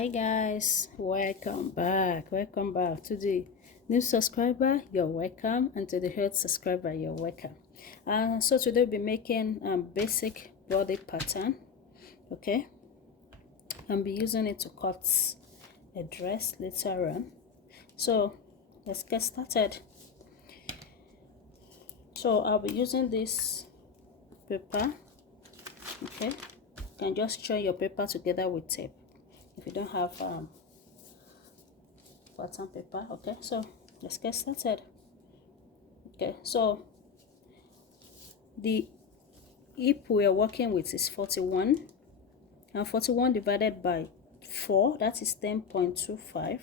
Hi guys, welcome back to the new subscriber, you're welcome, and to the old subscriber, you're welcome. So today we'll be making basic body pattern. Okay, I'll be using it to cut a dress later on. So let's get started. So I'll be using this paper. Okay, you can just join your paper together with tape if you don't have pattern paper. Okay, so let's get started. Okay, so the hip we are working with is 41, and 41 divided by 4, that is 10.25,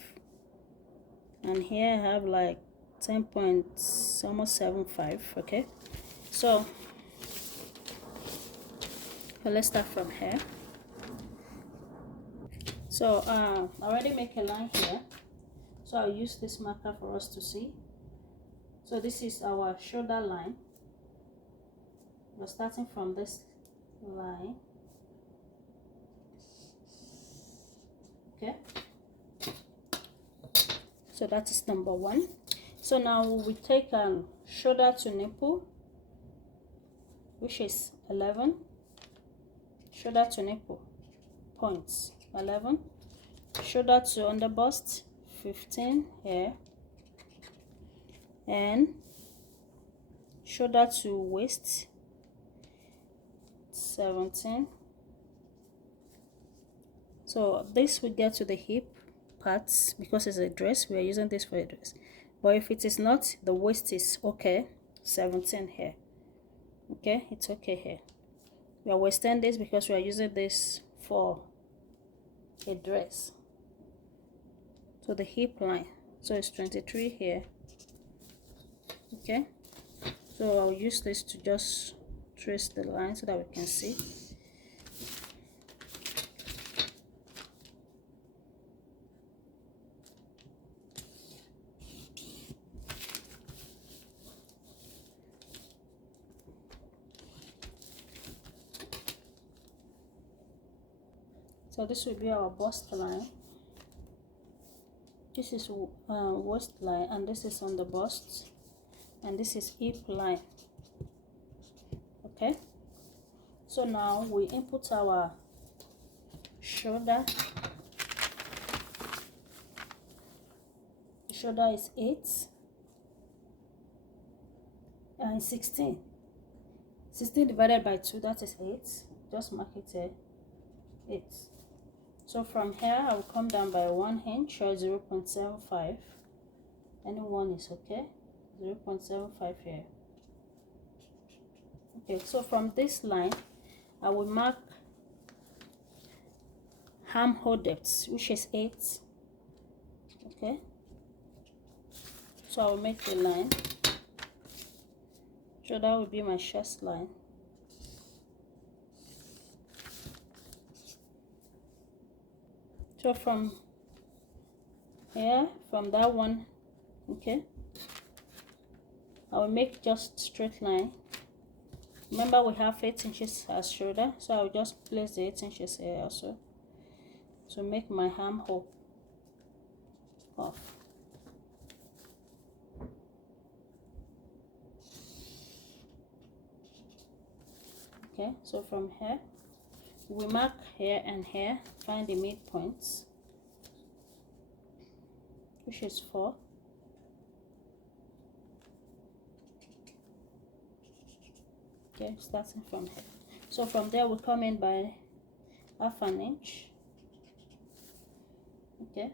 and here I have like 10 points, almost 75. Okay, so let's start from here. So I already make a line here, so I'll use this marker for us to see. So this is our shoulder line. We're starting from this line. Okay, so that is number 1. So now we take shoulder to nipple, which is 11. Shoulder to nipple points 11. Shoulder to under bust 15 here, and shoulder to waist 17. So this will get to the hip parts because it's a dress. We are using this for a dress, but if it is not, the waist is okay. 17 here. Okay, it's okay here. We are wasting this because we are using this for a dress. So the hip line, so it's 23 here. Okay, so I'll use this to just trace the line so that we can see. So this will be our bust line. This is waist line, and this is on the bust, and this is hip line. Okay, so now we input our shoulder. The shoulder is 8 and 16. 16 divided by 2, that is 8. Just mark it here, 8. So from here I will come down by 1 inch or 0.75. Anyone is okay. 0.75 here. Okay, so from this line I will mark armhole depth, which is 8. Okay, so I will make the line. So that will be my chest line. So from here, from that one, okay, I will make just straight line. Remember we have 8 inches as shoulder, so I will just place the 8 inches here also to make my armhole off. Okay, so from here we mark here and here, find the midpoints, which is 4. Okay, starting from here. So from there we come in by half an inch. Okay,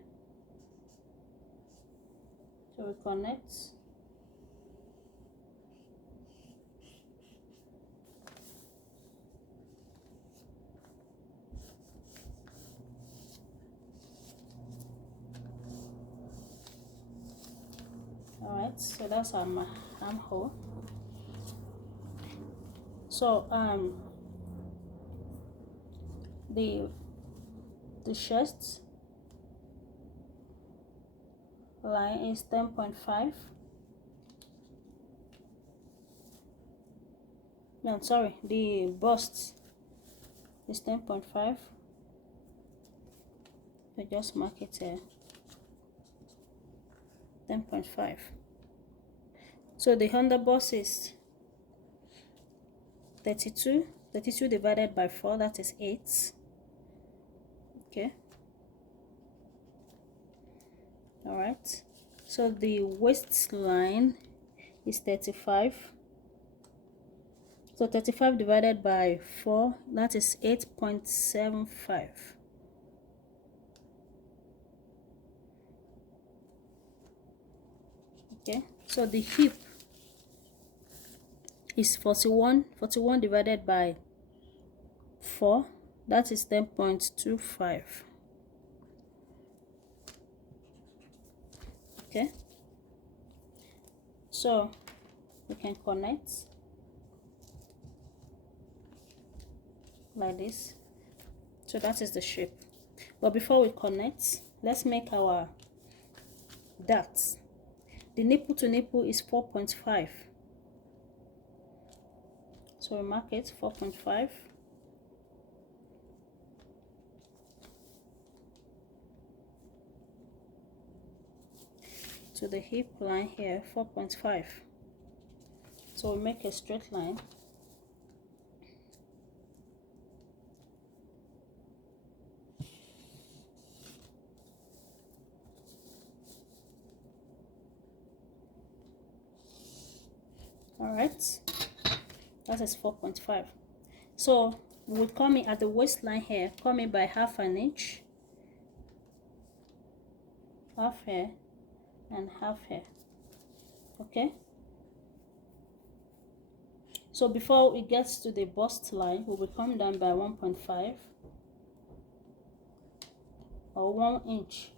so we connect. Alright, so that's our armhole. So the chest line is 10.5. No, sorry, the bust is 10.5, I just mark it here, 10.5. So the underbust is 32. 32 divided by 4, that is 8. Okay. All right. So the waistline is 35. So 35 divided by 4, that is 8.75. Okay. So the hip is 41. 41 divided by 4, that is 10.25. Okay. So we can connect like this. So that is the shape. But before we connect, let's make our darts. The nipple to nipple is 4.5. So we mark it 4.5. To the hip line here, 4.5. So we make a straight line. Alright, that is 4.5. So we will come in at the waistline here, come in by half an inch, half here and half here. Okay, so before it gets to the bust line, we will come down by 1.5 or 1 inch.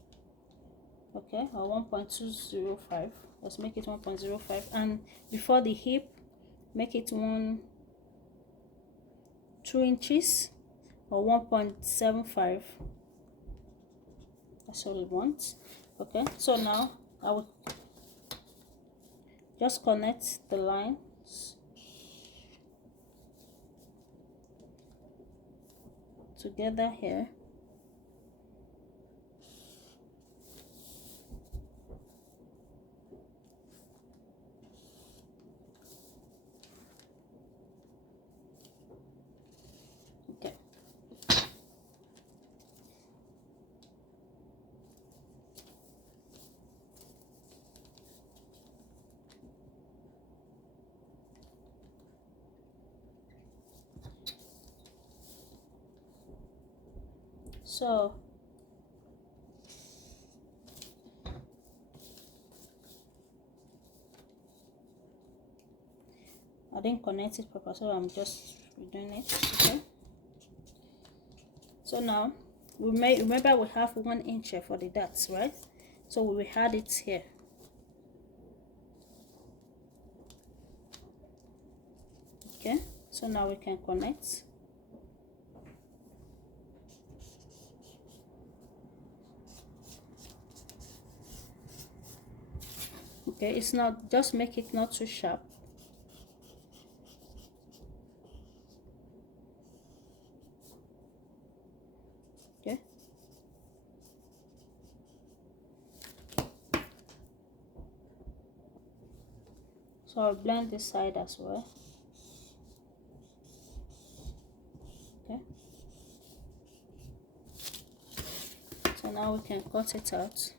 Okay, or 1.205. Let's make it 1.05. And before the hip, make it 2 inches or 1.75. That's all we want. Okay, so now I will just connect the lines together here. Okay. So I didn't connect it properly, so I'm just redoing it. Okay. So now we may remember we have 1 inch here for the darts, right? So we will add it here. Okay. So now we can connect. Okay, it's not, just make it not too sharp. Okay. So I'll blend this side as well. Okay. So now we can cut it out.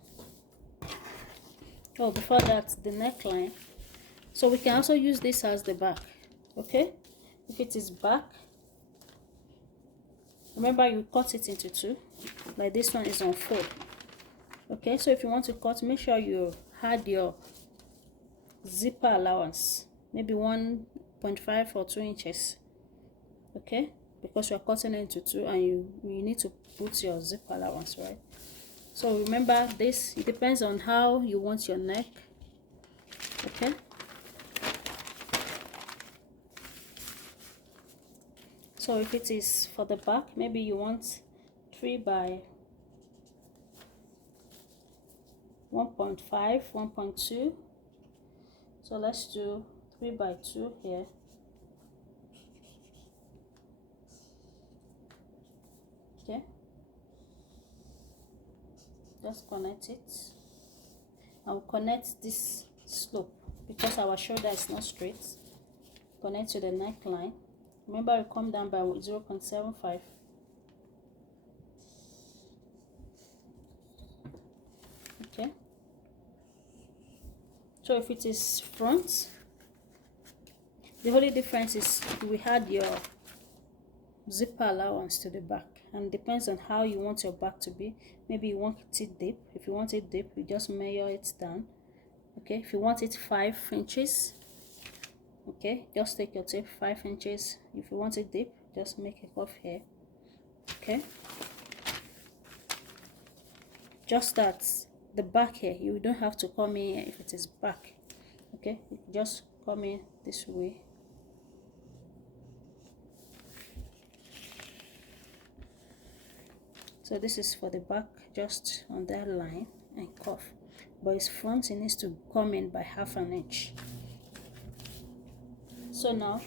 Oh, before that, the neckline. So we can also use this as the back. Okay. If it is back, remember you cut it into 2. Like this one is on 4. Okay. So if you want to cut, make sure you add your zipper allowance, maybe 1.5 or 2 inches. Okay, because you're cutting it into 2 and you need to put your zip allowance, right? So remember this, it depends on how you want your neck. Okay, so if it is for the back, maybe you want 3 by 1.5, 1.2. So let's do 3 by 2 here. Okay. just connect it. I'll connect this slope because our shoulder is not straight. Connect to the neckline. Remember, we come down by 0.75. Okay. So if it is front, the only difference is we had your zipper allowance to the back, and depends on how you want your back to be. Maybe you want it deep. If you want it deep, you just measure it down. Okay, if you want it 5 inches, okay, just take your tape 5 inches. If you want it deep, just make a cuff here. Okay, just that the back here, you don't have to come in here if it is back. Okay, you just come in this way. So this is for the back, just on that line and cuff. But its front, it needs to come in by 1/2 inch. So now,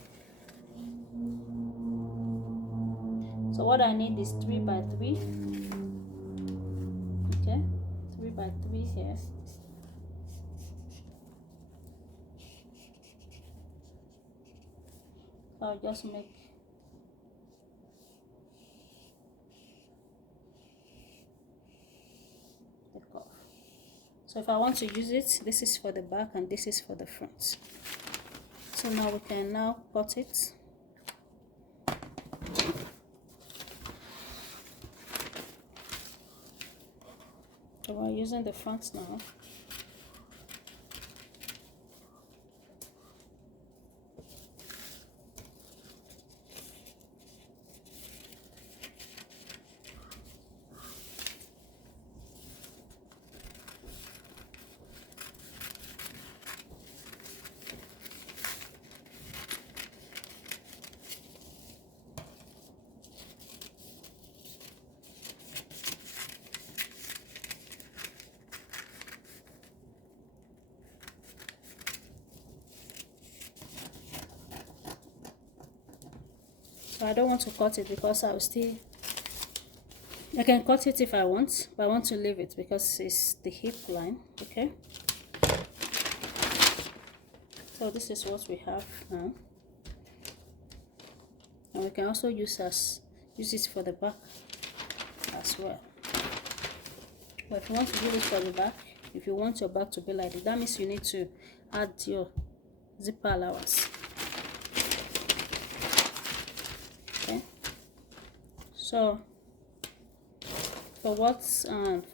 so what I need is 3 by 3. Okay, 3 by 3 here. I'll just make the cuff. So if I want to use it, this is for the back and this is for the front. So now we can now cut it. So we're using the front now. So I don't want to cut it because I can cut it if I want, but I want to leave it because it's the hip line. Okay, so this is what we have now, and we can also use it for the back as well. But if you want to do this for the back, if you want your back to be like this, that means you need to add your zipper allowance. Okay, so for